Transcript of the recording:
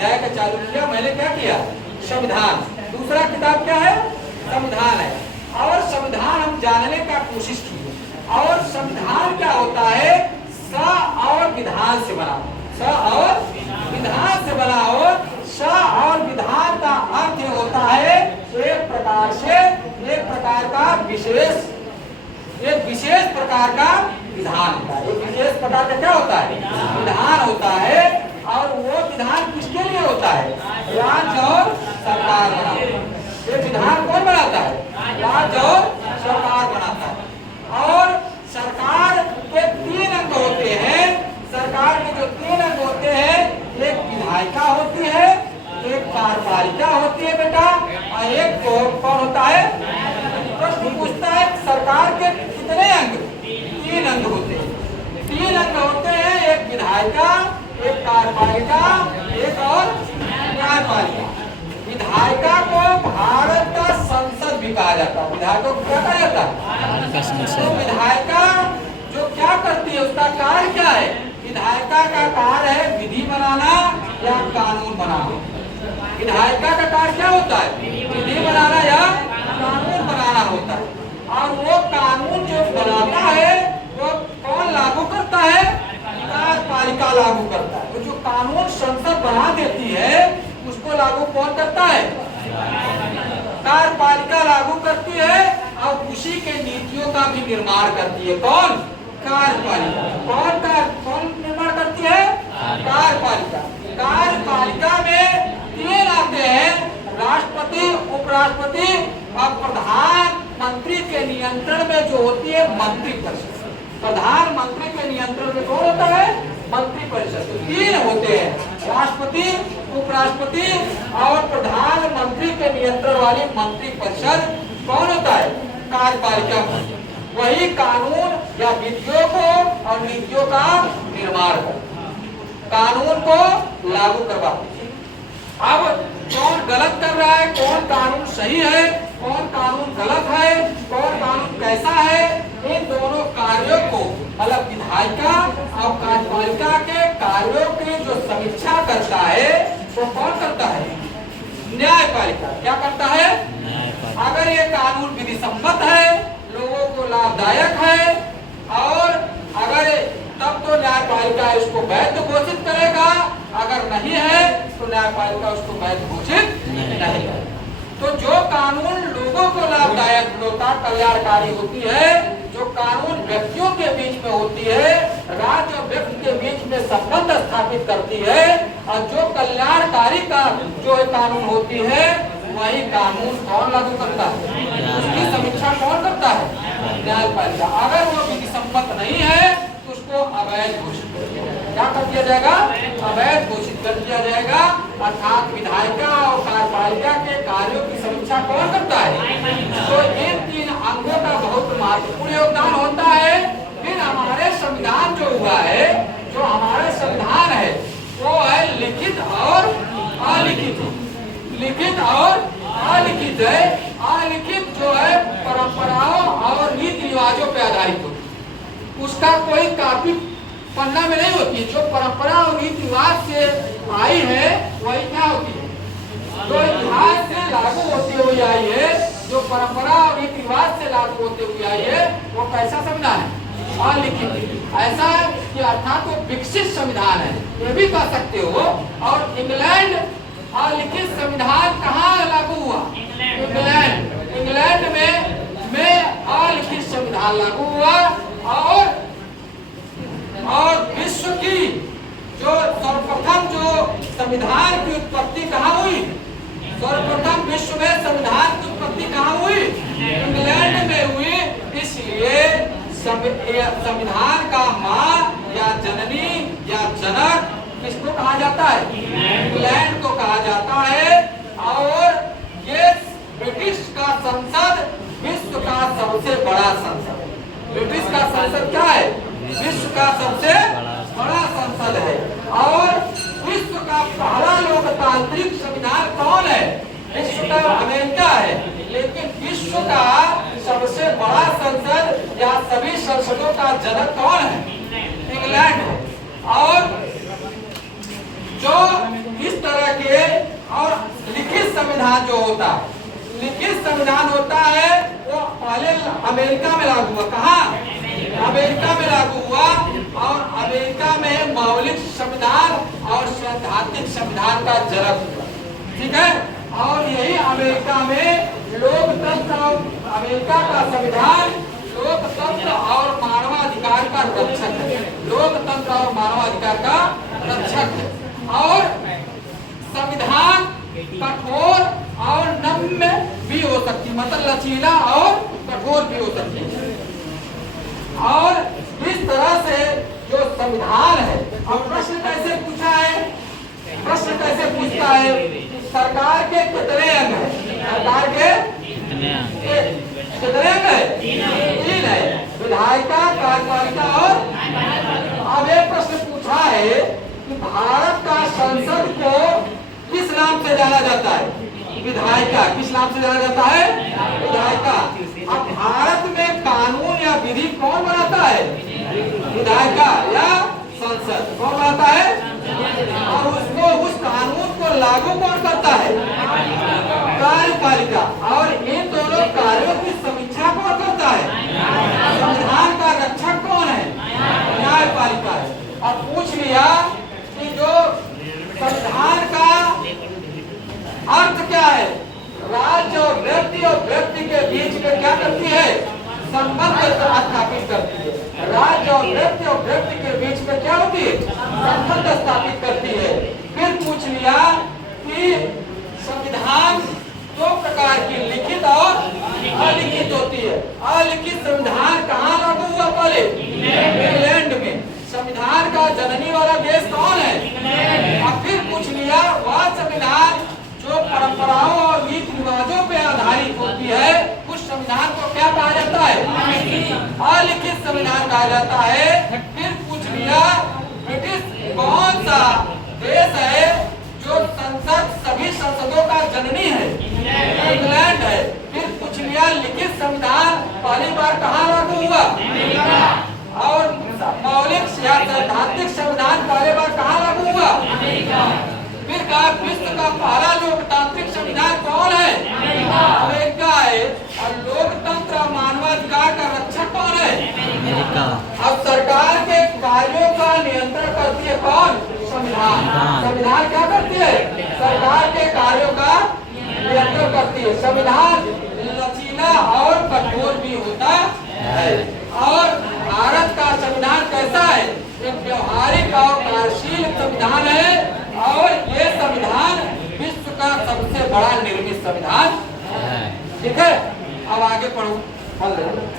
अध्याय का चालू किया, मैंने क्या किया, संविधान। दूसरा किताब क्या है, संविधान है। और संविधान हम जानने का कोशिश की। और संविधान क्या होता है, स और विधान से बना, स और विधान से बना हो। स और विधान का अर्थ होता है एक प्रकार से, एक प्रकार का विशेष, एक विशेष प्रकार का विधान होता है। एक विशेष प्रकार का क्या होता है, विधान होता है। और वो विधान किसके लिए होता है, राज्य और सरकार बनाता है। ये विधान कौन बनाता है, राज्य और सरकार बनाता है। और सरकार के 3 अंग होते हैं। सरकार के जो 3 अंग होते हैं, एक विधायिका होती है, एक कार्यपालिका होती है बेटा, और एक कौन होता है। प्रश्न पूछता है सरकार के कितने अंग, 3 अंग होते हैं। 3 अंग होते हैं, एक विधायिका, एक कार्यपालिका, एक और न्यायपालिका। विधायिका को भारत का संसद भी कहा जाता है। विधायिका को क्या कहा जाता है, तो विधायिका जो क्या करती है, उसका कार्य क्या है। विधायिका का कार्य है विधि बनाना या कानून बनाना। विधायिका का कार्य क्या होता है, विधि बनाना या कानून बनाना होता है। और वो कानून जो बनाता है वो कौन लागू करता है, कार्यपालिका लागू करता है। वो जो कानून संसद बना देती है उसको लागू कौन करता है, कार्यपालिका लागू करती है। और उसी के नीतियों का भी निर्माण करती है कौन, कार्यपालिका। कौन निर्माण करती है, कार्यपालिका। कार्यपालिका में 3 आते हैं, राष्ट्रपति, उपराष्ट्रपति और प्रधानमंत्री के नियंत्रण में जो होती है मंत्रिपरिषद। प्रधानमंत्री के नियंत्रण में कौन होता है, मंत्रिपरिषद। 3 होते हैं, राष्ट्रपति, उपराष्ट्रपति और प्रधानमंत्री के नियंत्रण वाली मंत्रिपरिषद कौन होता है, कार्यपालिका। वही कानून या विधियों को और नीतियों का निर्माण कर, कानून को लागू करवाते। अब कौन गलत कर रहा है, कौन कानून सही है, कौन कानून गलत है, कौन कानून कैसा है, इन दोनों कार्यों को अलग विधायिका और कार्यपालिका के कार्यों की जो समीक्षा करता है वो कौन करता है, न्यायपालिका। क्या करता है, अगर ये कानून विधि सम्मत है, लोगों को लाभदायक है, और अगर तब तो न्यायपालिका इसको वैध घोषित करेगा, अगर नहीं है तो न्यायपालिका उसको वैध घोषित नहीं करेगा। तो जो कानून लोगों को लाभदायक होता, कल्याणकारी होती है, जो कानून व्यक्तियों के बीच में होती है, राज्य और व्यक्ति के बीच में संबंध स्थापित करती है, और जो कल्याणकारी का जो कानून होती है, वही कानून कौन लागू करता है, उसकी समीक्षा कौन करता है, न्यायपालिका। अगर वो विधि सम्मत नहीं है तो उसको अवैध घोषित कर दिया जाएगा। क्या कर दिया जाएगा, अवैध घोषित कर दिया जाएगा। अर्थात विधायिका और कार्यपालिका के कार्यों की समीक्षा कौन करता है, तो इन 3 अंगों का बहुत महत्वपूर्ण योगदान होता है। फिर हमारे संविधान जो हुआ है, जो हमारा संविधान है वो है लिखित और अलिखित। लिखित और अलिखित है। अलिखित जो है परंपराओं और रीति रिवाजों पर आधारित होती है, उसका कोई कॉपी पन्ना में नहीं होती। जो परंपरा और रीति रिवाज से आई है वही क्या होती है, जो इतिहास से लागू होती हुई आई है, जो परंपरा और रीति रिवाज से लागू होते हुए आई है, वो कैसा संविधान है, अलिखित। ऐसा है कि अर्थात वो विकसित संविधान है, ये भी कह सकते हो। और इंग्लैंड अलिखित संविधान कहाँ लागू हुआ, इंग्लैंड में अलिखित संविधान लागू हुआ। और विश्व की जो सर्वप्रथम जो संविधान की उत्पत्ति कहाँ हुई, सर्वप्रथम विश्व में संविधान की उत्पत्ति कहाँ हुई, इंग्लैंड में हुई। इसलिए संविधान का माँ या जननी या जनक किसको कहा जाता है, इंग्लैंड को कहा जाता है। और ये ब्रिटिश का संसद विश्व का सबसे बड़ा संसद है। ब्रिटिश का संसद क्या है, विश्व का सबसे बड़ा संसद है। और विश्व का पहला लोकतांत्रिक संविधान कौन है, विश्व का अमेरिका है। लेकिन विश्व का सबसे बड़ा संसद या सभी संसदों का जनक कौन है, इंग्लैंड है। और जो इस तरह संविधान जो होता है, लिखित संविधान होता है वो पहले अमेरिका में लागू हुआ। कहाँ? अमेरिका में लागू हुआ। और अमेरिका में मौलिक संविधान और सैद्धांतिक संविधान का जन्म हुआ। ठीक है। और यही अमेरिका में लोकतंत्र, अमेरिका का संविधान लोकतंत्र और मानवाधिकार का रक्षक है। लोकतंत्र और मानवाधिकार का रक्षक है। और संविधान कठोर और नम्य भी हो सकती, मतलब लचीला और कठोर भी हो सकती है। और इस तरह से जो संविधान है, अब प्रश्न कैसे पूछा है? प्रश्न कैसे पूछता है? सरकार के कितने अंग है? सरकार के कितने अंग है? 3 है। विधायिका, कार्यपालिका और अब एक प्रश्न पूछा है कि भारत का संसद को किस नाम से जाना जाता है? विधायिका। किस नाम से जाना जाता है? विधायिका। अब भारत में कानून या विधि कौन बनाता है? विधायिका या संसद। कौन बनाता है? और उसको, उस कानून को लागू कौन करता है? कार्यपालिका। और इन दोनों कार्यों की समीक्षा कौन करता है? संविधान का रक्षक कौन है? न्यायपालिका है। अब पूछ लिया कि जो संविधान का अर्थ क्या है? राज्य और व्यक्ति के बीच में क्या करती है? संबंध स्थापित करती है। राज्य और व्यक्ति के बीच में क्या होती है? संबंध स्थापित करती है। फिर पूछ लिया कि संविधान 2 प्रकार की, लिखित और अलिखित होती है। अलिखित संविधान कहाँ लागू हुआ? पहले इंग्लैंड में। संविधान का जननी वाला देश कौन है? और फिर पूछ लिया वह संविधान जो परंपराओं और रीति रिवाजों पे आधारित होती है, उस संविधान को क्या कहा जाता है? अलिखित संविधान कहा जाता है। फिर पूछ लिया ब्रिटिश कौन सा देश है जो संसद, सभी संसदों का जननी है? इंग्लैंड है। फिर पूछ लिया लिखित संविधान पहली बार कहाँ लागू हुआ? और मौलिक या सैद्धांतिक संविधान पहली बार कहाँ लागू हुआ? फिर कहा विश्व का पहला लोकतांत्रिक संविधान कौन है? अमेरिका है। और लोकतंत्र और मानवाधिकार का रक्षक कौन है? अमेरिका। अब सरकार के कार्यों का नियंत्रण करती है कौन? संविधान। संविधान क्या करती है? सरकार के कार्यों का नियंत्रण करती है। संविधान लचीला और कठोर भी होता है। और भारत का संविधान कैसा है? एक व्यवहारिक और कार्यशील संविधान है। और ये संविधान विश्व का सबसे बड़ा निर्मित संविधान है। ठीक है। अब आगे पढ़ो।